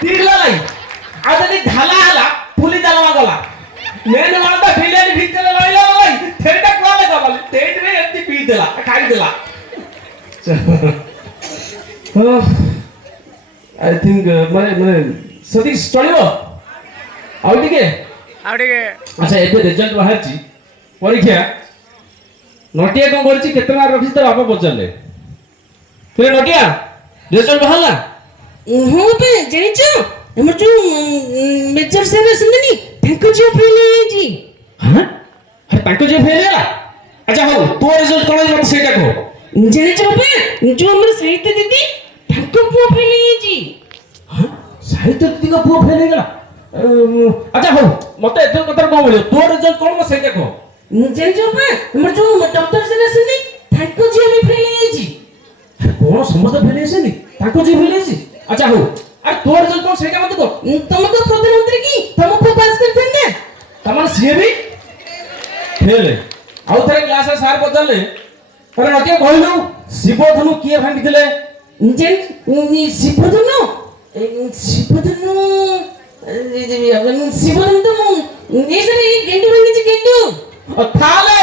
তীরলা নাই আর যদি ঢালা ହେଲା পুলি জালমা গলা মেন মালটা ভিলেন ভিতরে লইলা ভাই সেটা কোলে গলা তেইরে এতি পি দেলা খাই দেলা আই থিংক মানে সতীশ চলিব ଆଉ ଟିକେ আচ্ছা ଏବେ ରେଜଲ୍ଟ ବାହାରିଛି ପରୀକ୍ଷା ନଟିଆ କଣ କରିଛି କେତେ ମାର୍କ ରଖିଛି ତା ବାପା ପଚାରିଲେ ରେ ନଟିଆ ରେଜଲ୍ଟ ବାହାରିଲା ହଁ ବେ ଜାଣିଛ ଆମର ଯୋଉ ମେଜର ସାର୍ ଅଛନ୍ତି ତାଙ୍କ ଝିଅ ଫେଲ ହେଇଯାଇଛି। ହଁ ଆରେ ତାଙ୍କ ଝିଅ ଫେଲ ହେଲା ଆଚ୍ଛା ହଉ ତୋ ରେଜଲ୍ଟ କଣ ହେଇଛି ମତେ ସେଇଟା କହ ଜାଣିଛ ବାପା ଯୋଉ ଆମର ସାହିତ୍ୟ ଦିଦି ତାଙ୍କ ପୁଅ ଫେଲ ହେଇଯାଇଛି। ସାହିତ୍ୟ ଦିଦିଙ୍କ ପୁଅ ଫେଲ ହେଇଗଲା ଆଚ୍ଛା ହଉ ମତେ ଏତେ କଥାରେ କଣ ମିଳିବ ତୋ ରେଜଲ୍ଟ କଣ ମତେ ସେଇଟା କହ ଜାଣିଛ ବାପା ଆମର ଯୋଉ ଡକ୍ଟର ସାର୍ ଅଛନ୍ତି ତାଙ୍କ ଝିଅ ବି ଫେଲ ହେଇଯାଇଛି। କଣ ସମସ୍ତେ ଫେଲ ହେଇଛନ୍ତି ତାଙ୍କ ଝିଅ ଫେଲ ହେଇଛି ଆଚ୍ଛା ହଉ ଆରେ ତୋ ରେଜଲ୍ଟ କଣ ସେଇଟା ମତେ କହ ତମେ ତ ପ୍ରଧାନମନ୍ତ୍ରୀ କି ତମ ପୁଅ ପାସ୍ କରିଥାନ୍ତା। ତାମାନେ ସିଏ ବି ଫେଲ ଆଉ ଥରେ କ୍ଲାସରେ ସାର୍ ପଚାରିଲେ ଆରେ ନଟିଆ କହିଲୁ ଶିବଧନୁ କିଏ ଭାଙ୍ଗିଥିଲେ ଶିବଧନୁ ଶିବଧନୁ ଶିବଧନୁ ତ ମୁଁ ଏ ସାର୍ ଏଇ ଗେଣ୍ଡୁ ଭାଙ୍ଗିଛି ଗେଣ୍ଡୁ তাহলে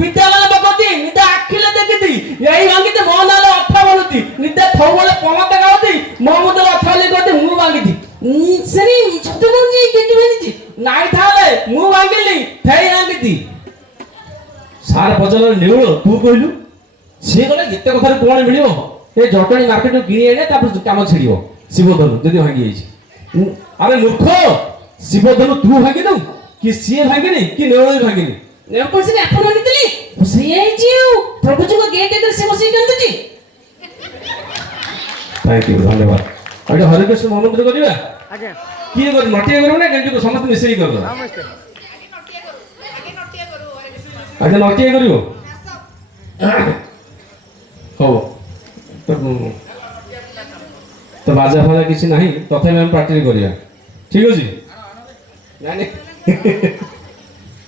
বিদ্যালয় বাবতি নিদা আখিলে দেখিতি এই ভাঙ্গিতে মো নালে অর্থ বলতি নিদা থবলে পমতে গাওতি মো মুদে অর্থ লে গতি মু ভাঙ্গিতি সরি ছোট ভাঙ্গি গেন্ডু ভাঙ্গিছি নাই তাহলে মু ভাঙ্গিলি ফেই ভাঙ্গিতি সার বজল নেউল তু কইলু সে গলে এতে কথার কোন মিলিব এ জটনি মার্কেট কিনি এনে তারপর কাম ছিড়িব শিবধনু যদি ভাঙ্গি যাইছি আরে মূর্খ শিবধনু তু ভাঙ্গি দউ কি সিয়ে ভাঙ্গিনি কি নেউল ভাঙ্গিনি নেপল সে আপন ভাঙ্গিতলি সেই জিউ প্রভুজଙ୍କ গেট এতে সে বসে কান্দুছি। থ্যাংক ইউ ধন্যবাদ আগে হরে কৃষ্ণ মহামন্ত্র করিবা আচ্ছা কি করি নটিয়া করব না কিন্তু সমস্ত মিশাই করব আগে নটিয়া করিব হও তো বাজা ফাজা কিছু নাই তথাপি আমি পার্টি করিয়া ঠিক আছে না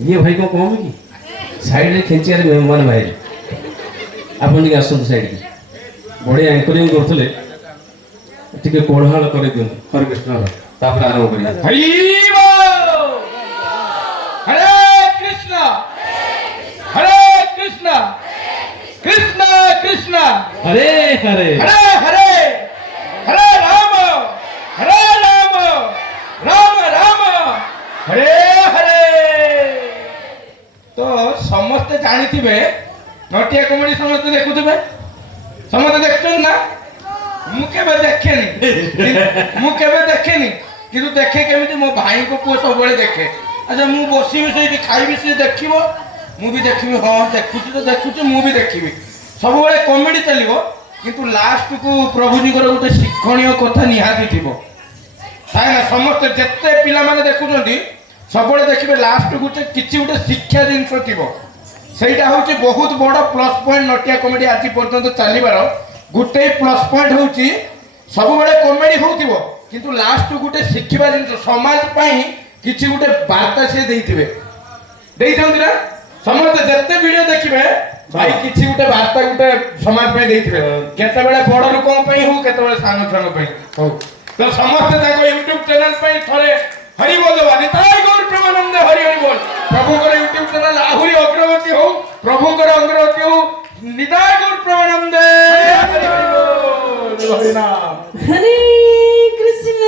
ये भाई को कौन की साइड रे खेचिया रे मेहमान भाई आपण के आसत साइड की बड़े एंकरिंग करथले टिके कोढ़ाळ करे दियो हरे कृष्ण तापर आरंभ करिया हरि बोल हरे कृष्ण हरे कृष्ण कृष्ण कृष्ण हरे हरे हरे हरे हरे राम राम राम हरे हरे तो समस्ते जानी नटिया कमेडी समस्ते देखुवे समस्ते देखते ना मुझे देखेनि किंतु देखे केमी मो भाई को पुओ सब देखे अच्छा मुझे बस खाई सी देख मुझे देखी हाँ देखुची तो देखुची मुझे देखी सब कमेडी चलो किंतु लास्ट को प्रभुजी गोटे शिक्षणीय कथा निहाती थी समस्ते जिते पिला माने देखुंट सब देखिए लास्ट गोटे किसी गोटे शिक्षा जिनस थी सहीटा हूँ बहुत बड़ प्लस पॉइंट नटिया कमेडी आज पर्यटन चलबार गोटे प्लस पॉइंट हूँ सब बड़े कमेडी हो किंतु लास्ट गोटे शिखा जिन समाज किसी गोटे वार्ता सी ना समस्त जिते वीडियो देखिए भाई किसी गोटे वार्ता गोटे समाज केते बड़ लोक हो केते सान छुआ हो तो समस्त यूट्यूब चैनल थे हरि बोल निताय गौर प्रेमानंद हरि हरि बोल प्रभु को यूट्यूब चैनल आहुरी अग्रगति हो प्रभु को अग्रगति हो निताय गौर प्रेमानंद हरि हरि बोल हरि नाम हरे कृष्ण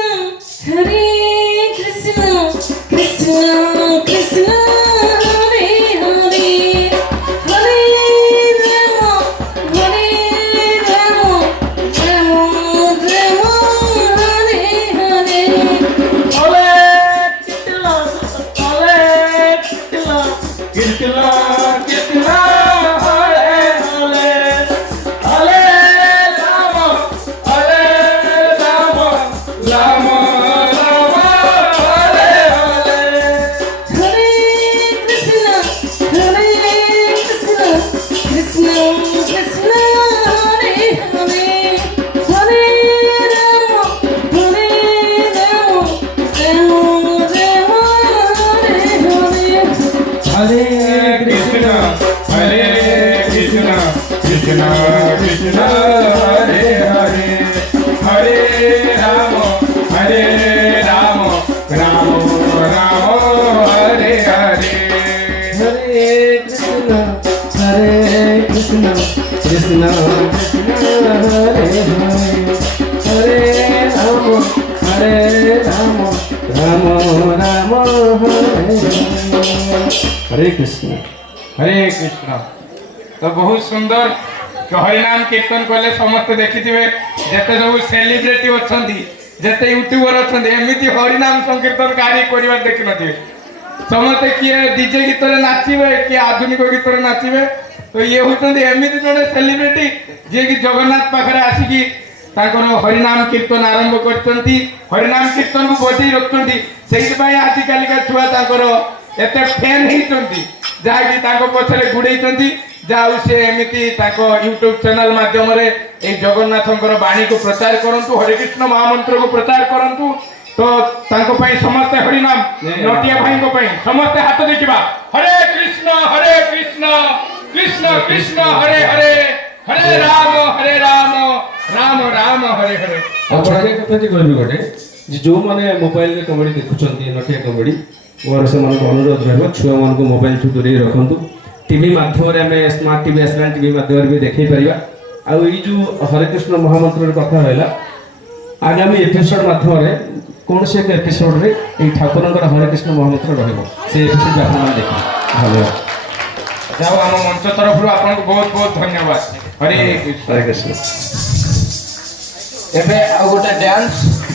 कृष्ण कृष्ण हरे हरे हरे राम राम हरे हरे कितला कितला हरे हरे हरे राम राम राम हरे हरे हरे कृष्ण कृष्ण कृष्ण हरे हरे राम राम राम हरे कृष्ण। हरे कृष्ण। तो बहुत सुंदर हरिनाम कीर्तन कले समस्त देखी थे जिते सब सेलिब्रिटी अच्छा जिते यूट्यूबर अच्छा एमती हरिनाम संकीर्तन कार्य कर देखी थे समस्ते किए डीजे गीत नाचे किए आधुनिक गीत नाचे तो ये होती एमती जड़े सेलिब्रिटी जी कि जगन्नाथ पाखे आसिकी हरिनाम कीर्तन आरंभ कर हरिनाम कीर्तन को बजाई रखुंट से आजिकालिका छुआ एत फैन होती जहाँकि पछरे गुड़े जाऊ से एमती यूट्यूब चैनल माध्यम जगन्नाथ बाणी को प्रचार करंतु हरे कृष्ण महामंत्र को प्रचार करंतु तो समस्ते हरिनाम नटिया भाई समस्ते हाथ देखा हरे कृष्ण कृष्ण कृष्ण हरे हरे हरे राम राम राम हरे हरे। कथा कहबी गोटे जो मैंने मोबाइल कमेडी देखुं नटिया कमेडी मोर से अनुरोध रहा छुआ मान मोबाइल ठू दूर रखु टीवी माध्यम आम स्मार्ट टीवी आसला टीवी माध्यम भी देखी पार आउ जो हरे कृष्ण महामंत्र कथा रहा आगामी एपिसोड माध्यम कौन से एक एपिसोड रे ठाकुर हरे कृष्ण महामंत्र से एपिसोड आप देखिए धन्यवाद। जाओ आम मंच तरफ आपको बहुत बहुत धन्यवाद। हरे कृष्ण हरे कृष्ण। एबे आ गोटे डांस